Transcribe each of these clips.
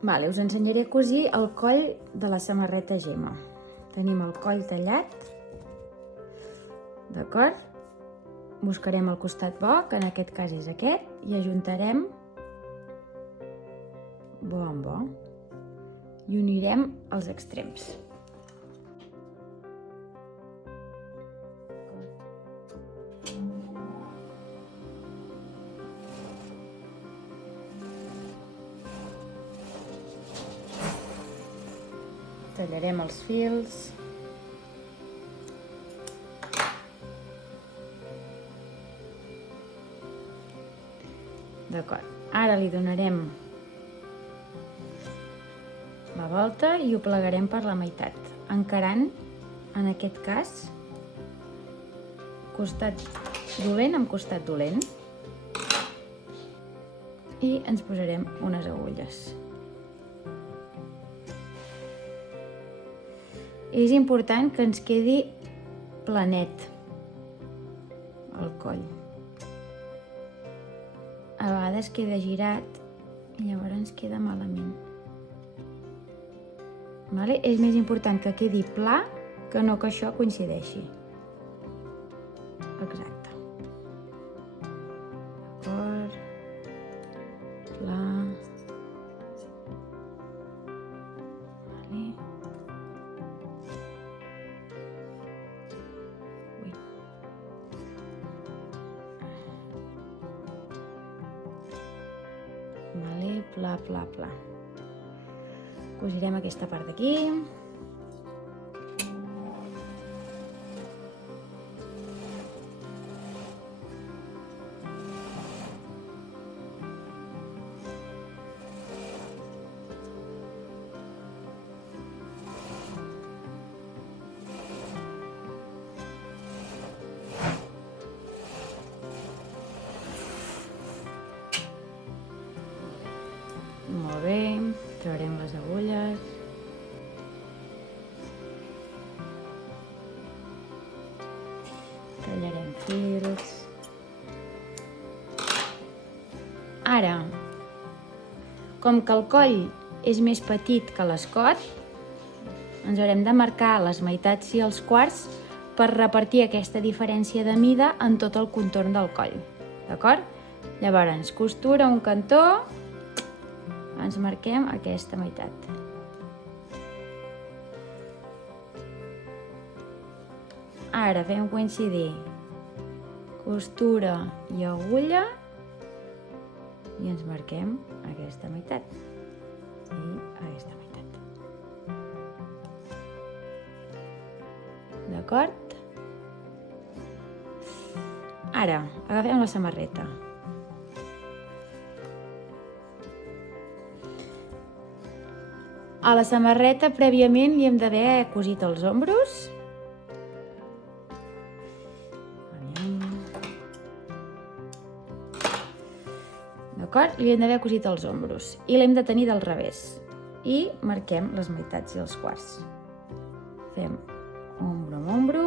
Vale, us ensenyaré a cosir el coll de la samarreta Gemma. Tenim el coll tallat, d'acord? Buscarem el costat bo, que en aquest cas és aquest, i ajuntarem bo amb bo i unirem els extrems. Tallarem els fils. D'acord, ara li donarem la volta i ho plegarem per la meitat, encarant, en aquest cas, costat dolent amb costat dolent. I ens posarem unes agulles. És important que ens quedi planet el coll. A vegades queda girat i llavors ens queda malament. Vale? És més important que quedi pla que no que això coincideixi. Exacte. D'acord. Pla. Vale. Ui. Vale, pla, pla, pla. Cosirem aquesta part d'aquí. Molt bé, traurem les agulles. Tallarem fils. Ara, com que el coll és més petit que l'escot, ens haurem de marcar les meitats i els quarts per repartir aquesta diferència de mida en tot el contorn del coll. D'acord? Llavors, costura un cantó, ens marquem aquesta meitat. Ara fem coincidir costura i agulla i ens marquem aquesta meitat i aquesta meitat. D'acord? Ara, agafem la samarreta. A la samarreta prèviament li hem d'haver cosit els ombros. D'acord? Li hem d'haver cosit els ombros i l'hem de tenir del revés. I marquem les meitats i els quarts. Fem ombro amb ombro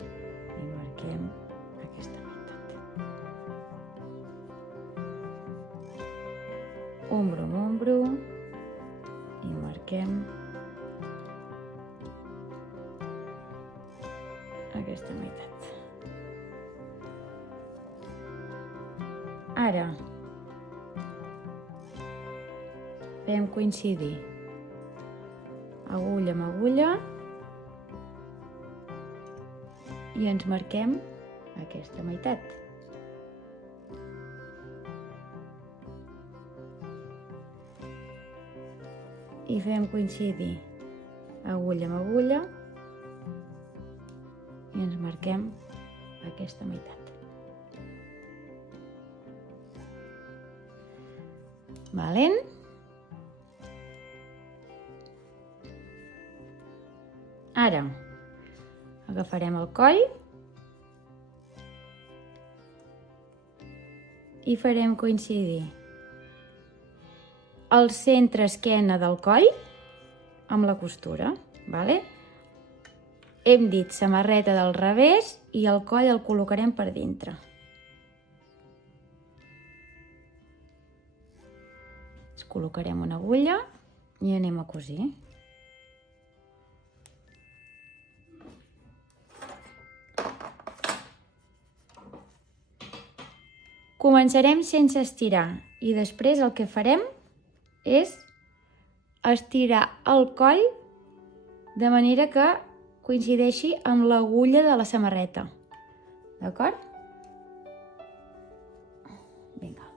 i marquem aquesta meitat. Ombro amb ombro i marquem aquesta meitat. Ara fem coincidir agulla amb agulla i ens marquem aquesta meitat. I fem coincidir agulla amb agulla i ens marquem aquesta meitat. Valent? Ara agafarem el coll i farem coincidir el centre esquena del coll amb la costura, vale? Hem dit samarreta del revés i el coll el col·locarem per dintre. col·locarem una agulla i anem a cosir. Començarem sense estirar i després el que farem és estirar el coll de manera que coincideixi amb l'agulla de la samarreta. D'acord? Vinga.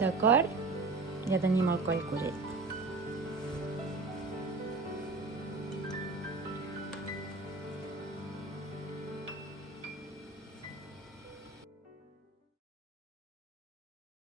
D'acord? Ja tenim el coll cosit.